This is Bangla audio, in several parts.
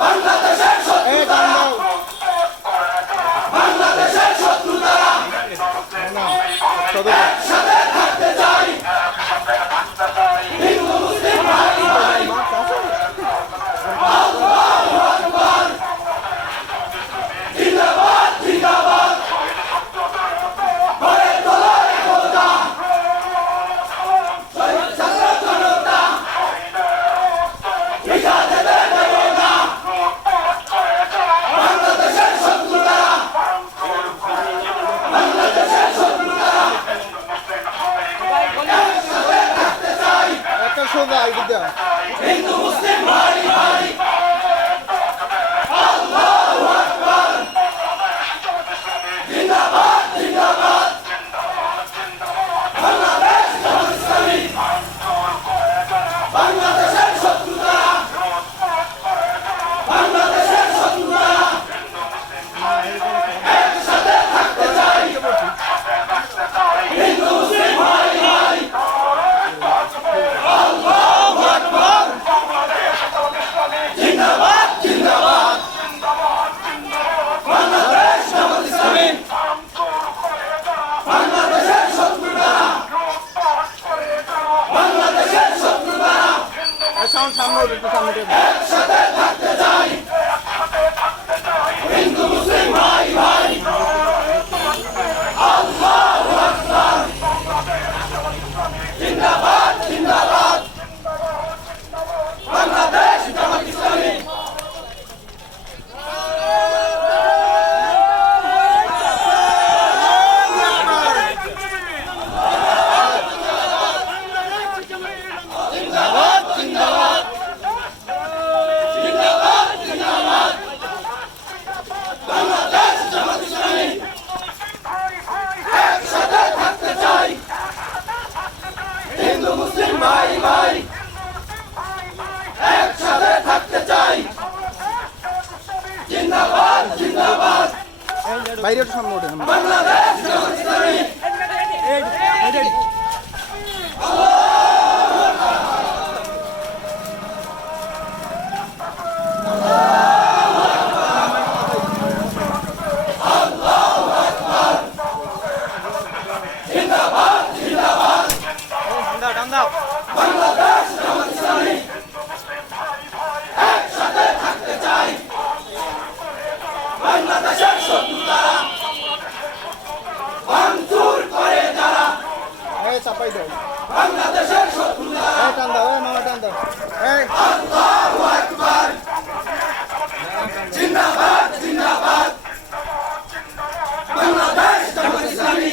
বাংলাদেশের শত্রুতারা বাংলাদেশের শত্রুতারা একসাথে থাকতে চাই হিন্দু মুসলিম ভাই ভাই আল্লাহু আকবার জিন্দাবাদ জিন্দাবাদ ঘরে তোলো একতা ছাত্র জনতা লিখা দেবে দেবতা বাংলাদেশের শত্রুতারা বাংলাদেশের শত্রুতারা একসাথে থাকতে চাই হিন্দু মুসলিম ভাই ভাই আল্লাহু আকবার জিন্দাবাদ জিন্দাবাদ বাংলাদেশ জামাত ইসলামী বাংলাদেশের শত্রুতারা বাংলাদেশের শত্রুতারা একসাথে থাকতে চাই হিন্দু মুসলিম ভাই ভাই আল্লাহু আকবার জিন্দাবাদ জিন্দাবাদ বাংলাদেশ জামাত ইসলামী বাংলাদেশের শত্রুতারা বাংলাদেশের শত্রুতারা একসাথে থাকতে চাই হিন্দু মুসলিম ভাই ভাই আল্লাহু আকবার জিন্দাবাদ জিন্দাবাদ বাংলাদেশ জামাত ইসলামী জিন্দাবাদ জিন্দাবাদ জিন্দাবাদ জিন্দাবাদ বাংলাদেশ জামাত ইসলামী একসাথে থাকতে চাই হিন্দু মুসলিম ভাই ভাই একসাথে থাকতে চাই জিন্দাবাদ জিন্দাবাদ বাইরে সামনে ওঠে বাংলাদেশ জামাত ইসলামী জিন্দাবাদ জিন্দাবাদ বাংলাদেশ জামাত ইসলামী একসাথে থাকতে চাই বাংলাদেশের শত্রুতারা ভাঙচুর করে যারা চাপাই দাও বাংলাদেশের শত্রুতারা টান দাও মামা টান দাও আল্লাহু আকবার জিন্দাবাদ জিন্দাবাদ বাংলাদেশ জামাত ইসলামী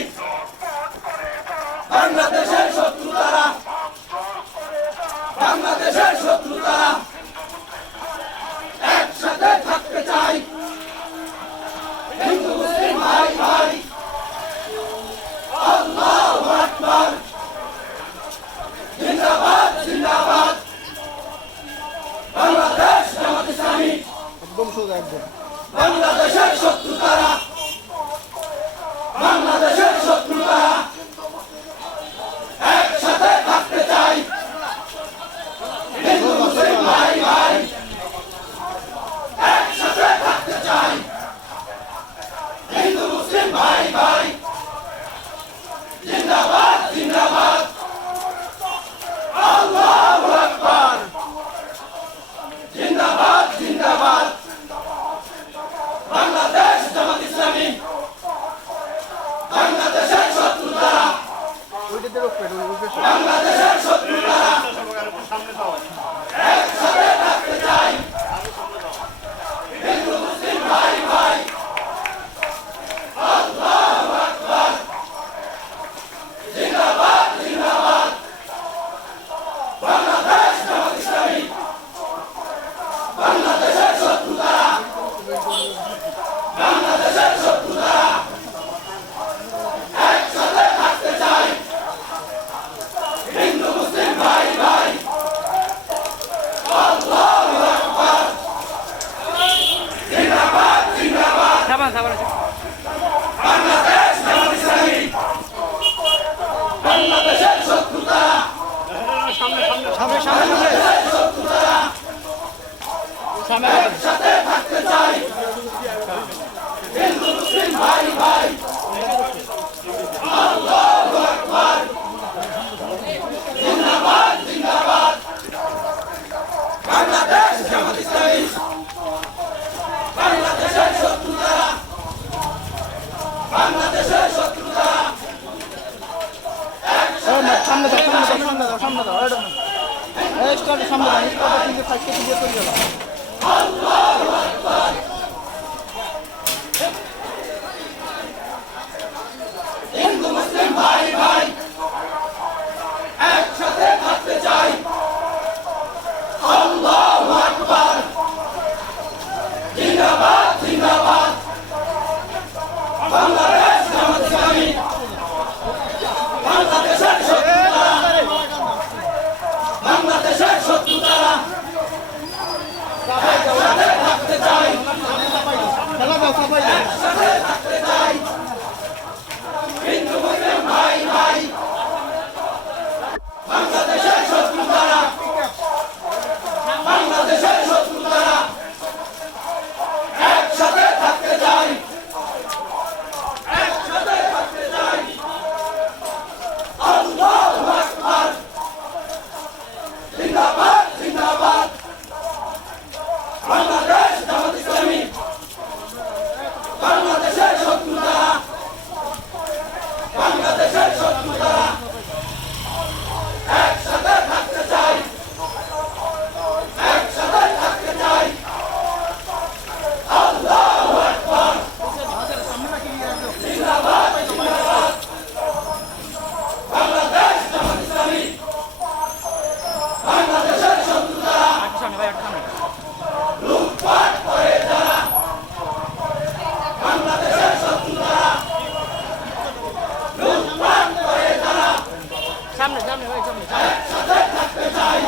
বাংলাদেশের শত্রুতারা বাংলাদেশের শত্রুতারা একসাথে থাকতে চাই হিন্দু মুসলিম ভাই ভাই আল্লাহু আকবার জিন্দাবাদ জিন্দাবাদ বাংলাদেশ জামাত ইসলামী একদম সোজা একদম বাংলাদেশের শত্রুতারা বাংলাদেশের শত্রুতারা একসাথে থাকতে চাই হিন্দু মুসলিম ভাই ভাই একসাথে থাকতে চাই হিন্দু মুসলিম ভাই ভাই জিন্দাবাদ জিন্দাবাদ আল্লাহু আকবার জিন্দাবাদ জিন্দাবাদ বাংলাদেশ জামাত ইসলামী বাংলাদেশের শত্রুতারা বাংলাদেশের শত্রুতারা একসাথে থাকতে চাই হিন্দু মুসলিম ভাই ভাই আল্লাহু আকবার জিন্দাবাদ জিন্দাবাদ বাংলাদেশ জামাত ইসলামী বাংলাদেশের শত্রুতারা বাংলাদেশের শত্রুতারা একসাথে থাকতে চাই হিন্দু মুসলিম ভাই ভাই আল্লাহু আকবার জিন্দাবাদ জিন্দাবাদ বাংলাদেশ জামাত ইসলামী বাংলাদেশের শত্রুতারা সামনে সামনে সামনে বাংলাদেশের শত্রুতারা একসাথে থাকতে চাই হিন্দু মুসলিম ভাই ভাই আল্লাহু আকবার জিন্দাবাদ জিন্দাবাদ বাংলাদেশ জামাত ইসলামী বাংলাদেশের শত্রুরা বাংলাদেশের শত্রুরা সামনে দাও সামনে দাও সামনে দাও এই স্টার্ট সামনে দাও স্টার্ট থেকে ফাইট থেকে দিয়ে চলে যাও আল্লাহু আকবার হিন্দু মুসলিম ভাই ভাই একসাথে থাকতে চাই আল্লাহু আকবার জিন্দাবাদ জিন্দাবাদ বাংলাদেশ জামাত ইসলামী বাংলাদেশের শত্রুরা বাংলাদেশের শত্রুরা একসাথে থাকতে চাই খেলা দাও সবাই একসাথে থাকতে চাই হিন্দু মুসলিম ভাই ভাই বাংলাদেশের শত্রুরা বাংলাদেশের শত্রুরা একসাথে থাকতে চাই একসাথে থাকতে চাই আল্লাহু আকবার জিন্দাবাদ জিন্দাবাদ বাংলাদেশ জামাত ইসলামী বাংলাদেশের শত্রুরা বাংলাদেশের শত্রুরা একসাথে থাকতে চাই একসাথে থাকতে চাই আল্লাহু আকবার জিন্দাবাদ জিন্দাবাদ বাংলাদেশ জামাত ইসলামী বাংলাদেশের শত্রুরা লুটপাট করে যারা বাংলাদেশের শত্রুরা লুটপাট করে যারা সামনে সামনে ভাই সামনে একসাথে থাকতে চাই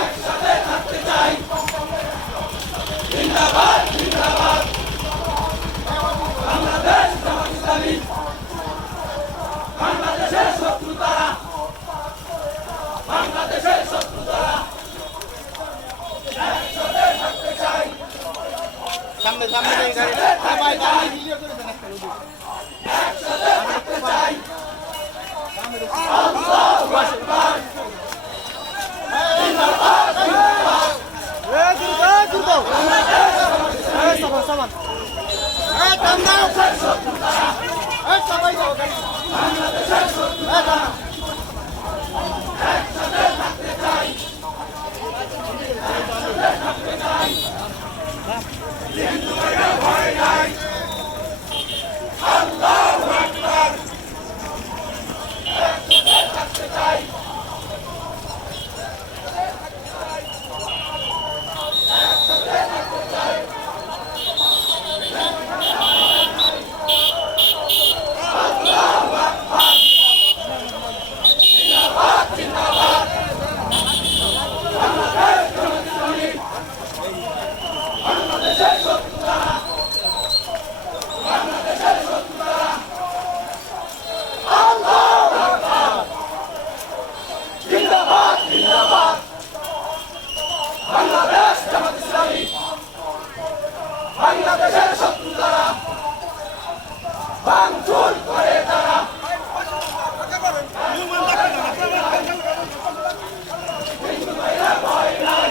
একসাথে থাকতে চাই জিন্দাবাদ জিন্দাবাদ বাংলাদেশ জামাত ইসলামী বাংলাদেশের শত্রুরা বাংলাদেশের শত্রুরা একসাথে থাকতে চাই সামনে সামনে এই গাড়ি ভাই গাড়ি ভিডিও করে দেন একটা রোদি একসাথে থাকতে চাই আল্লাহু আকবার জিন্দাবাদ জিন্দাবাদ এই দুর্গা দুর্গা এই সাবান সাবান এই কাম দাও এই সবাই যাও গাড়ি বাংলাদেশের শত্রুরা এই কাম একসাথে থাকতে চাই একসাথে থাকতে চাই হিন্দু ভাইরা ভয় নাই আল্লাহু আকবার একসাথে থাকতে চাই একসাথে থাকতে চাই আল্লাহু আকবার জিন্দাবাদ জিন্দাবাদ বাংলাদেশ জামাত ইসলামী বাংলাদেশের শত্রুরা বাংলাদেশের শত্রুরা আল্লাহু আকবার জিন্দাবাদ জিন্দাবাদ বাংলাদেশ জামাত ইসলামী বাংলাদেশের শত্রুরা ভাঙচুর করে তারা হিন্দু ভাইরা ভয় নাই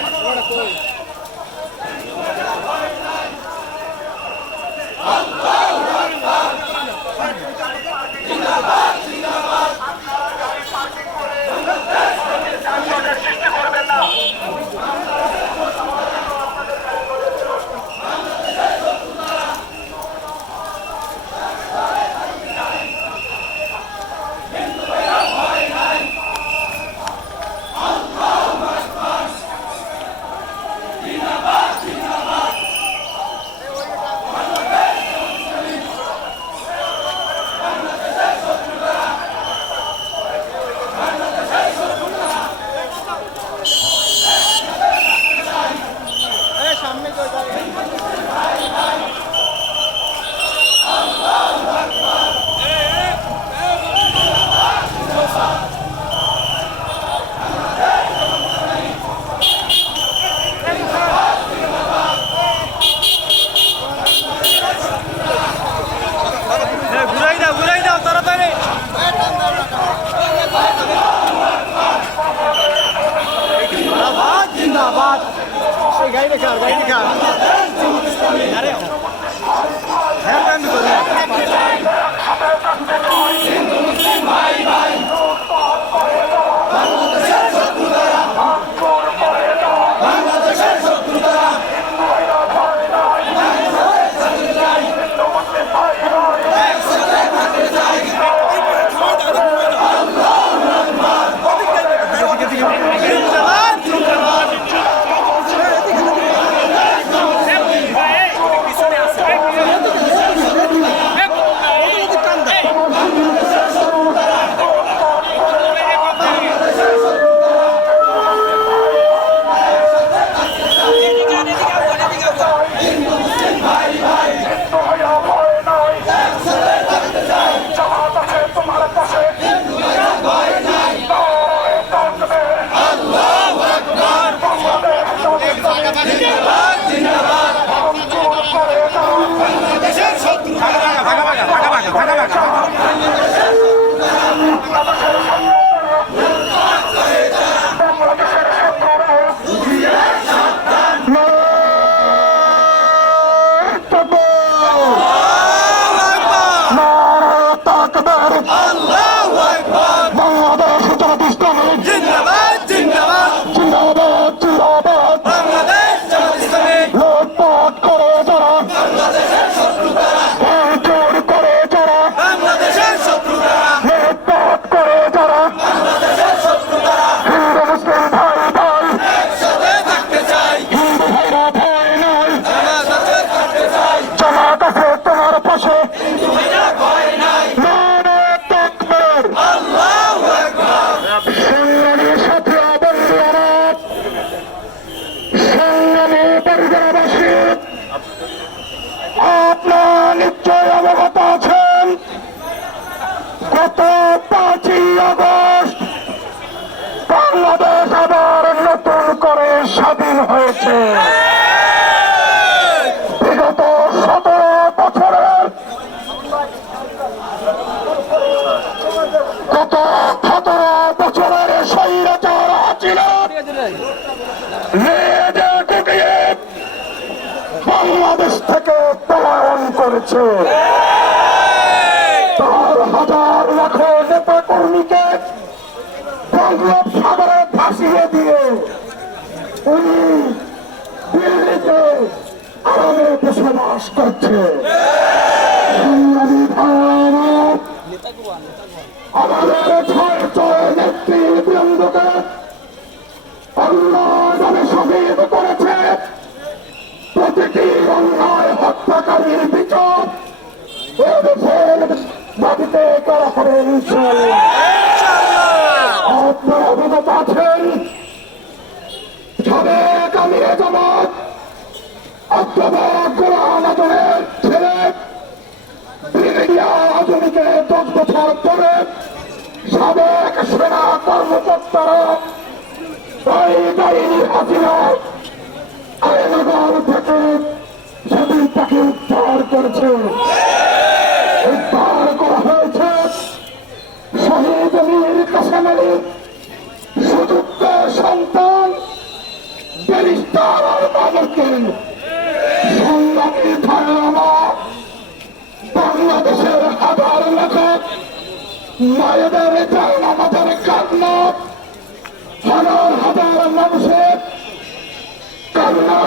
আল্লাহু আকবার জিন্দাবাদ জিন্দাবাদ সৃষ্টি করবেন না হিন্দু ভাইরা ভয় নাই আল্লাহু আকবার জিন্দাবাদ জিন্দাবাদ বাংলাদেশের শত্রুরা বাংলাদেশের শত্রুরা এই সামনে তো গাড়ি আল্লাহু আকবার বাংলাদেশ কার গাড়ি কার আরে হ্যাঁ টাইম করে হিন্দু মুসলিম ভাই ভাই বাংলাদেশের শত্রুতারা বাংলাদেশের শত্রুতারা একসাথে থাকতে চাই আপনারা নিশ্চয় অবগত আছেন গত 5ই আগস্ট বাংলাদেশ আবার নতুন করে স্বাধীন হয়েছে। বিগত 17 বছরের গত 17 বছরের স্বৈরাচার হাসিনা মেয়েদের কুটিয়ে বাংলাদেশ থেকে পলায়ন করেছে। তার হাজার লাখো নেতা কর্মীকে বঙ্গোপসাগরে ভাসিয়ে দিয়ে উনি দিল্লিতে আরামে বসবাস করছে। আমাদের ছয় ছয় নেতৃবৃন্দকে অন্যায় শহীদ করেছে। প্রতিটি অন্যায় হত্যাকারীর বিচার মাটিতে করা হবে ইনশাআল্লাহ। আপনারা অবগত আছেন সাবেক আমিরে জামাত অধ্যাপক গোলাম আজমের ছেলে ব্রিগেডিয়ার আজমিকে 10 বছর পরে সাবেক সেনা কর্মকর্তারা বাহিনী হাসিনা আয়নাগর থেকে সেদিন তাকে উদ্ধার করেছে। উদ্ধার করা হয়েছে শহীদ মীর কাসেম আলীর সুযোগ্য সন্তান ব্যারিস্টার আলমাকে সংগ্রামী ভাইয়েরা, বাংলাদেশের হাজার লেখক মায়েদের জান আমাদের কান্না, হাজার হাজার মানুষের কান্না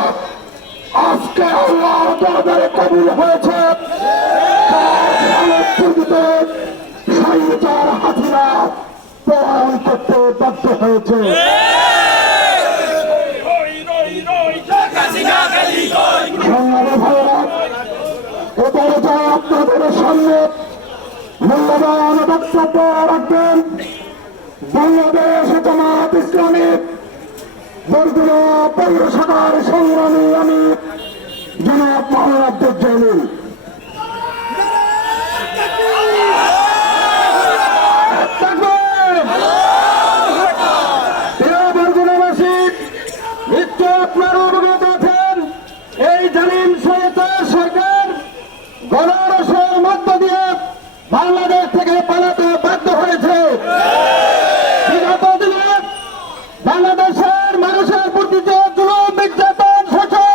আজকে আল্লাহর দরবারে কবুল হয়েছে। স্বৈরাচার হাসিনা পলায়ন করতে বাধ্য হয়েছে। আপনাদের সামনে মূল্যবান বক্তব্য রাখবেন বাংলাদেশ জামাত ইসলামী বরগুনা পৌর শাখার সংগ্রামী আমির জনাব মোহাম্মদ আব্দুল জলিল। বরগুনাবাসী নিশ্চয় আপনারা অবগত আছেন এই জালিম স্বৈরাচার সরকার গণরসের মধ্য দিয়ে বাংলাদেশ থেকে পালাতে বাধ্য হয়েছে। বিগত দিনে বাংলাদেশের মানুষের প্রতি যে জুলুম নির্যাতন শোষণ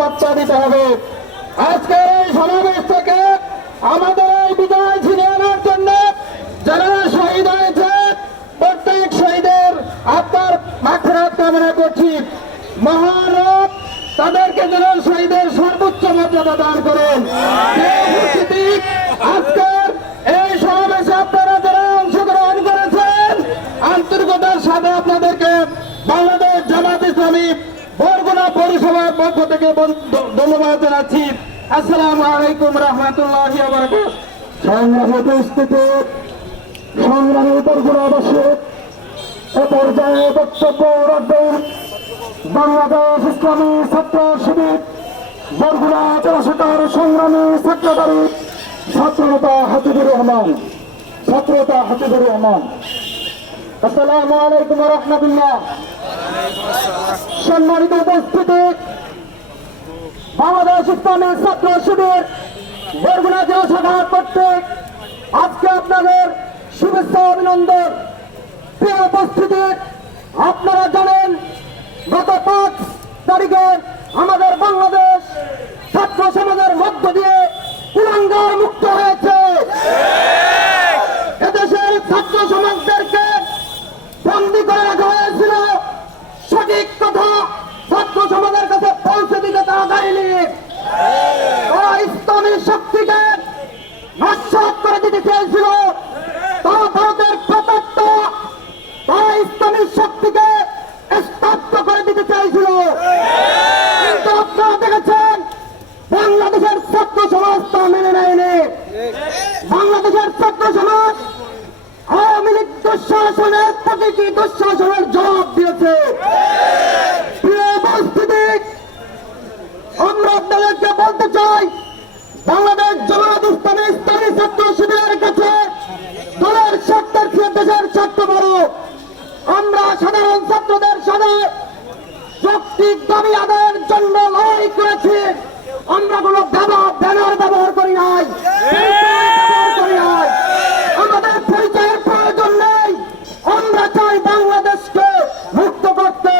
নিরাপত্তা দিতে হবে। আজকের এই সমাবেশ থেকে আমাদের এই বিজয় ছিনিয়ে আনার জন্য যারা শহীদ হয়েছে প্রত্যেক শহীদের আত্মার মাগফিরাত কামনা করছি। মহারব তাদেরকে যেন শহীদের সর্বোচ্চ মর্যাদা দান করেন। আজকের এই সমাবেশে আপনারা যারা অংশগ্রহণ করেছেন আন্তরিকতার সাথে আপনাদেরকে বাংলাদেশ জামাত ইসলামী বরগুনা পৌরসভার পক্ষ থেকে ধন্যবাদ জানাচ্ছি। আসসালামু আলাইকুম রহমতুল্লাহি ওয়া বারাকাতুহু। সংগ্রামী উপস্থিতি, সংগ্রামী বরগুনাবাসী, এ পর্যায়ে বক্তব্য রাখবেন বাংলাদেশ ইসলামী ছাত্র শিবির বরগুনা জেলা শাখার সংগ্রামী সেক্রেটারি ছাত্রনেতা হাফিজুর রহমান। আসসালামু আলাইকুম ওয়া রাহমাতুল্লাহ। সম্মানিত উপস্থিতি, বাংলাদেশ ইসলামী ছাত্র শিবির বরগুনা জেলা শাখার কর্তৃক আজকে আপনাদের শুভেচ্ছা অভিনন্দন। প্রিয় উপস্থিতি, আপনারা জানেন গত 5 তারিখে আমাদের বাংলাদেশ ছাত্র সমাজের মধ্য দিয়ে কুলাঙ্গার মুক্ত হয়েছে। এদেশের ছাত্র সমাজদেরকে বন্দী করে রাখা হয়েছিল, সঠিক কথা ছাত্র সমাজের কাছে পৌঁছে দিতে তারা দেয়নি। তারা ইসলামী শক্তিকে নস্যাৎ করে দিতে চেয়েছিল, তারা ভারতের প্রত্যক্ষ, তারা ইসলামী শক্তিকে স্তব্ধ করে দিতে চাইছিল। কিন্তু আপনারা দেখেছেন বাংলাদেশের ছাত্র সমাজ তা মেনে নেয়নি। বাংলাদেশের ছাত্র সমাজ আওয়ামী লীগ দুঃশাসনের প্রতিটি দুঃশাসনের জবাব দিয়েছে। প্রিয় উপস্থিতি, আমরা আপনাদেরকে বলতে চাই বাংলাদেশ জামাত ইসলামী ইসলামী ছাত্র শিবিরের কাছে দলের স্বার্থের চেয়ে দেশের স্বার্থ বড়। আমরা সাধারণ ছাত্রদের সাথে যৌক্তিক দাবি আদায়ের জন্য লড়াই করেছি। আমরা কোনো ব্যানার ব্যবহার করি নাই, আমাদের পরিচয়ের প্রয়োজন নেই। আমরা চাই বাংলাদেশকে মুক্ত করতে,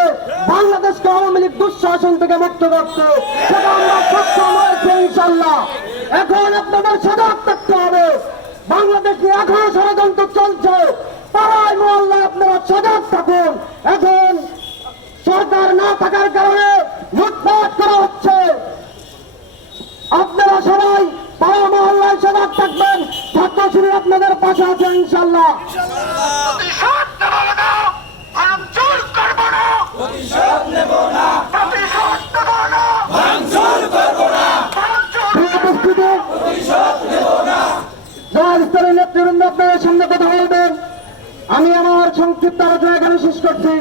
বাংলাদেশকে আওয়ামী লীগ দুঃশাসন থেকে মুক্ত করতে। সেটা আমরা সক্ষম হয়েছে ইনশাল্লাহ। এখন আপনাদের সজাগ থাকতে হবে। বাংলাদেশে এখনো ষড়যন্ত্র চলছে, পাড়ায় মহল্লায় আপনারা সজাগ থাকুন। এখন সরকার না থাকার কারণে লুটপাট করা হচ্ছে। আপনারা সবাই পাড়া মহল্লায় সজাগ থাকবেন। ছাত্র শিবির আপনাদের পাশে আছে ইনশাল্লাহ। ইসলামী নেতৃবৃন্দ আপনাদের সামনে কথা বলবেন। আমি আমার সংক্ষিপ্ত আলোচনা এখানে শেষ করছি।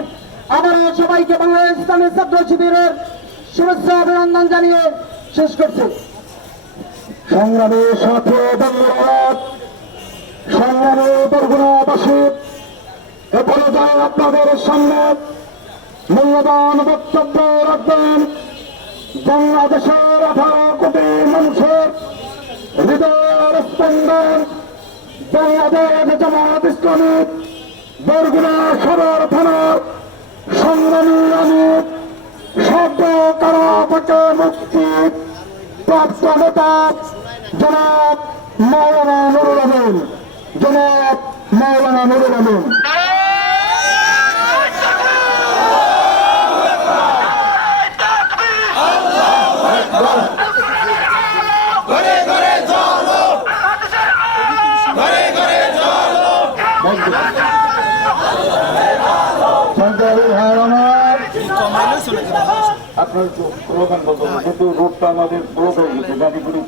আবারও সবাইকে বাংলাদেশ ইসলামী ছাত্র শিবিরের শুভেচ্ছা অভিনন্দন জানিয়ে শেষ করছি। সংগ্রামী সাথে ধন্যবাদ। সংগ্রামী বরগুনাবাসী, এ পর্যায়ে আপনাদের সামনে মূল্যবান বক্তব্য রাখবেন বাংলাদেশের 18 কোটি মানুষের হৃদয়ের স্পন্দন বাংলাদেশ জামাত ইসলামী বরগুনা সদর থানার সংগ্রামী আমির শব্দ কারা থেকে মুক্তি প্রাপ্ত নেতা জনাব মাওলানা নুরুল আমিন। আপনার স্লোগান বলতো, কিন্তু রোডটা আমাদের ব্লক হয়ে গেছে, গাড়িগুলি